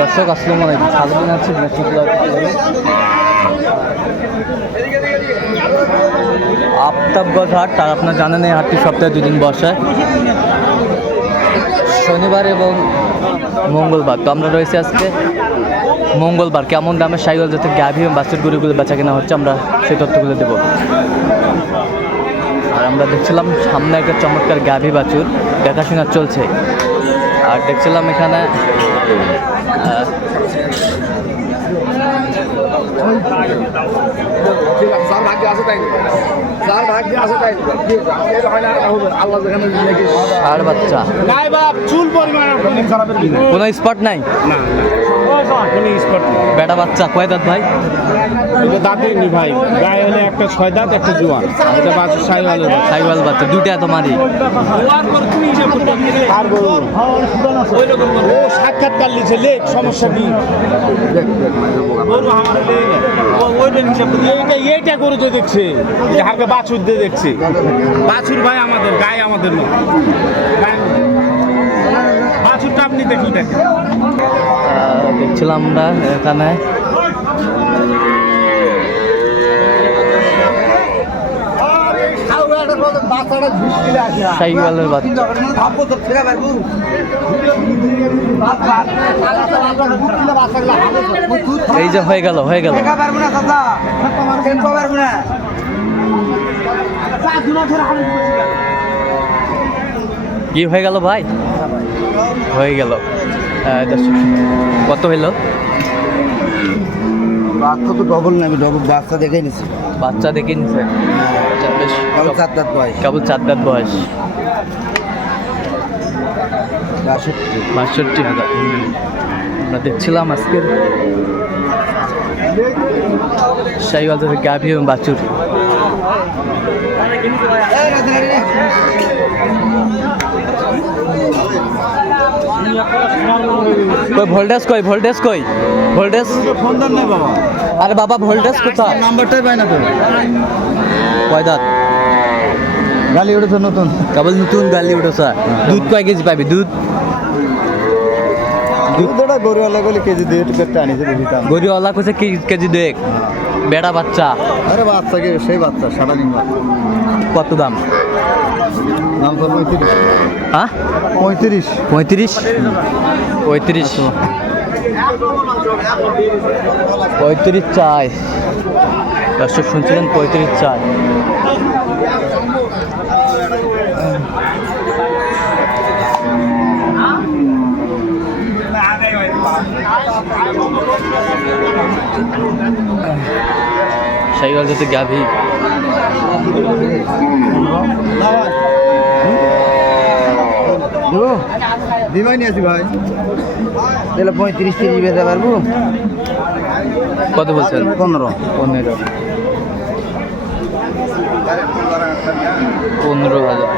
দর্শক, আসসালামু আলাইকুম। স্বাগত বৃহস্পতিবার আফতাবগঞ্জ হাট, আর আপনার জানেন এই হাটটি সপ্তাহে দুদিন বসায় শনিবার এবং মঙ্গলবার। তো আমরা রয়েছে আজকে মঙ্গলবার। কেমন দামে সাইকেল যাতে গাভী এবং বাচ্চার গরুগুলো বেচা কেনা হচ্ছে, আমরা সেই তথ্যগুলো দেবো। আর আমরা দেখছিলাম সামনে একটা চমৎকার গাভী বাছুর, দেখাশোনা চলছে। আর দেখছিলাম এখানে আর যার ভাগ্য আছে তাই না। যার ভাগ্য আছে তাই না। এটা না, এটা হবে। আল্লাহ যেখানে লিখে বাচ্চা নাই বাপ চুল পরিমাণ কোনো খারাপের কি কোনো স্পট নাই না বেটা বাচ্চা কয় দাঁত ভাই? দাঁতের নি ভাই। গায়ে হলে একটা ছয় দাঁত একটা জোয়ান। এটা বাচ্চা সাই ভালো সাইওয়াল বাচ্চা দুইটা এত মারি। আর ও সাক্ষাৎকার লিখে লেখ সমস্যা কি? এইটা এইটা গরু তো দেখছে। হালকা বাছুর দিয়ে দেখছে। বাছুর ভাই আমাদের গায়ে আমাদের না। বাছুরটা আপনি দেখি দেখেন। দেখছিলাম আমরা এখানে। এই যে হয়ে গেল হয়ে গেল। কি হয়ে গেল ভাই? হয়ে গেল। কত হইল? বাচ্চা তো ডবল নেবে ডবল বাচ্চা দেখে নিছি। বাচ্চা দেখে নিছে? আচ্ছা, বেশ। কারণ চার দাঁত বয়স। কেবল চার দাঁত বয়স। বাষট্টি। হাজার। আমরা দেখছিলাম আজকের। শাহিওয়াল গাভি এবং বাছুর। কই ভোল্টেজ কই ভোল্টেজ কই? ভোল্টেজ ফোন দেন না বাবা আরে বাবা ভোল্টেজ কোথা নাম্বারটাই পাই না তো। কয় দাঁত? গালি উঠেছে নতুন। কেবল নতুন গালি উঠেছে। দুধ কয় কেজি পাবি? দুধ? দুধটা গরুওয়ালা গলি কেজি দিয়ে একটু করতে আনিছে দাম। কইছে কি কেজি দেখ বেড়া বাচ্চা। আরে বাচ্চা কি সেই বাচ্চা সারা দিন কত দাম? দাম তো পঁয়ত্রিশ। হ্যাঁ পঁয়ত্রিশ। পঁয়ত্রিশ? পঁয়ত্রিশ। পঁয়ত্রিশ চাই। দর্শক শুনছিলেন পঁয়ত্রিশ চাই। সাইকেল যাতে গাভী। দেবো দিবাই নিয়েছি ভাই। তাহলে পঁয়ত্রিশ তিরিশ বেচা পারব। কত বলছেন? পনেরো। পনেরো। পনেরো হাজার।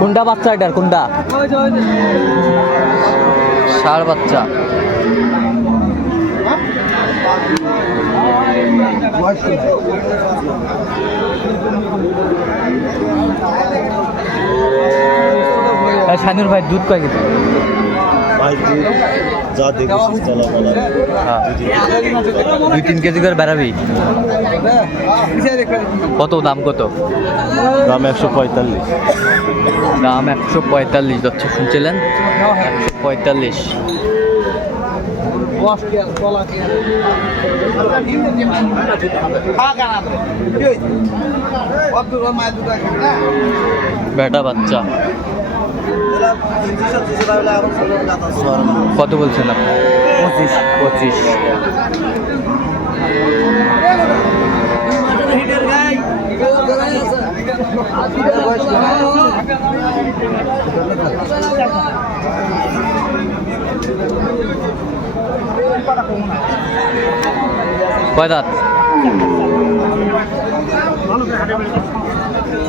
কোনটা বাচ্চা এটার? কোনটা? ষাড় বাচ্চা। শানুর ভাই দুধ কয় ভাই যা দেখেছিস চলা বলা। দুই তিন কেজি করে বেড়াবি? কত দাম কত? দাম একশো পঁয়তাল্লিশ। দাম একশো পঁয়তাল্লিশ যাচ্ছে শুনছিলেন? একশো পঁয়তাল্লিশ। বেটা বাচ্চা। কত বলছেন আপনি? পঁচিশ। পঁচিশ। কয় দাঁত?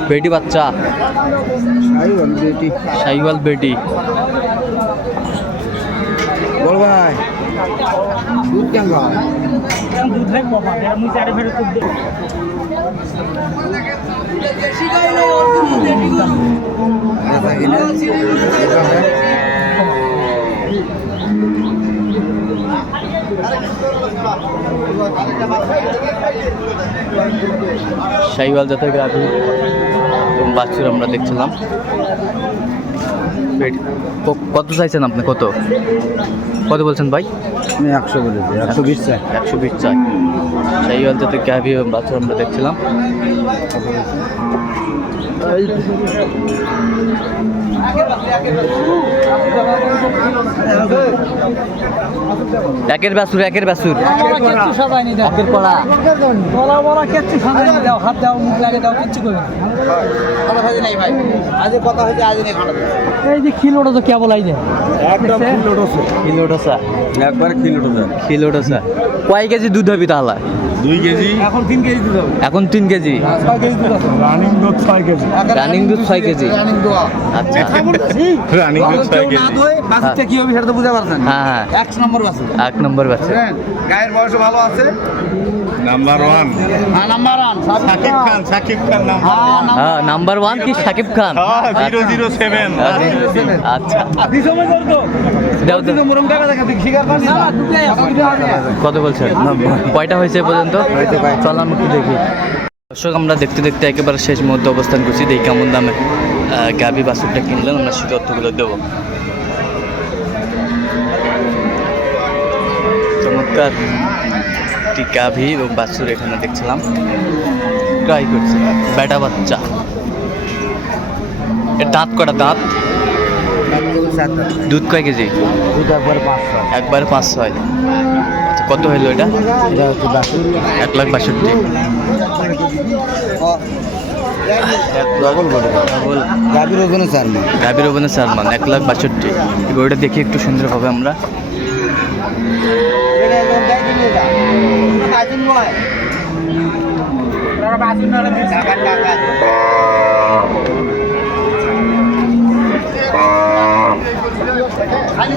বেটি বাচ্চা? সাইওয়াল বেটি। বল ভাই। দুধ কেন হয়? কিনে এভাবে শাহিওয়াল জাতের গাভী এবং বাছুর আমরা দেখছিলাম। কত চাইছেন আপনি? কত? কত বলছেন ভাই? আমি একশো বলেছি একশো বিশ চাই। একশো বিশ চাই। শাহিওয়াল জাতের গাভী এবং বাছুর আমরা দেখছিলাম? একের বাছুর একের বাছুর একের কলা আজ কথা হয়েছে আজ নেই এই যে খিলোটা তো কেবল আই যায়? একদম কিলোটোসা একবার কিলো কিলোটোসা কয় কেজি দুধ হবে তাহলে? দুই কেজি। এখন তিন কেজি দুধ হবে। এখন তিন কেজি? ছয় কেজি দুধ হবে রানিং দুধ ছয় কেজি। রানিং দুধ ছয় কেজি? রানিং দোয়া আচ্ছা। রানিং দুধ ছয় কেউ না কেজি দোয় কি হবে সেটা তো বুঝতে পারছেন হ্যাঁ হ্যাঁ। এক নম্বর বাছুর এক নম্বর বাচ্চা? গায়ের বয়স ভালো আছে। নাম্বার ওয়ান হ্যাঁ নাম্বার ওয়ান সাকিব খান। সাকিব খান হ্যাঁ নাম্বার ওয়ান কি Shakib Khan? Zero zero seven আচ্ছা। কত বলছেন? কয়টা হয়েছে পর্যন্ত? চল আমি দেখি। দর্শক আমরা দেখতে দেখতে একেবারে শেষ মুহূর্তে অবস্থান করছি। দেখি কেমন দামে আহ, গাভী বাছুরটা কিনলেন। আমরা সেই তথ্যগুলো দেবো। চমৎকার। একটি গাভী এবং বাছুর এখানে দেখছিলাম। ট্রাই করছি। বেটা বাচ্চা। এর দাঁত কটা দাঁত? দুধ কয় কেজি? একবার পাঁচ ছয় আচ্ছা, কত হইল এটা? এক লাখ বাষট্টি। গাভীর ওজনে চার মান গাভীর এক লাখ বাষট্টি। গরুটা দেখি একটু সুন্দর হবে আমরা। rồi Rồi bà xin mời lên Dạ vâng, vâng, vâng. Hãy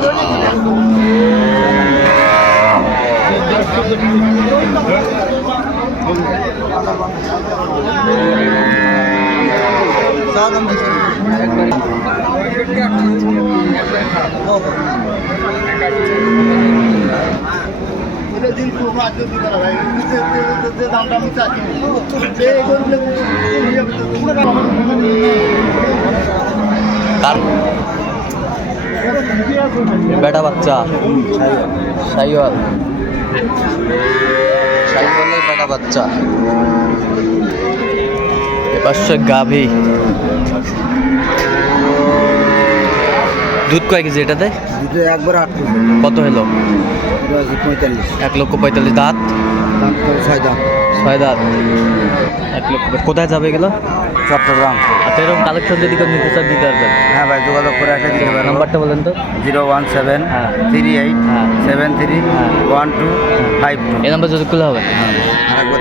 subscribe cho kênh không bỏ কার? বেটা বাচ্চা। সাইওয়াল। সাইওয়ালের বেটা বাচ্চা। এপাশে গাভী। দুধ কয় কেজি এটাতে? দুটো একবার আট কত হলো? এক লক্ষ পঁয়তাল্লিশ। দাঁত? ছয় দাম ছয় দাঁত। এক লক্ষ কোথায় যাবে এগুলো? চট্টগ্রাম। আচ্ছা এরকম কালেকশন যদি কেউ নিতে চান দিতে পারবেন। হ্যাঁ ভাই যোগাযোগ করে একটা দিতে পারবেন নাম্বারটা বলেন তো। জিরো ওয়ান সেভেন হ্যাঁ। থ্রি এইট হ্যাঁ। সেভেন থ্রি হ্যাঁ। One two five two. এই নাম্বার যদি খুলে হবে। আরেকবার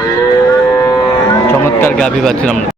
চমৎকার গাভী আমরা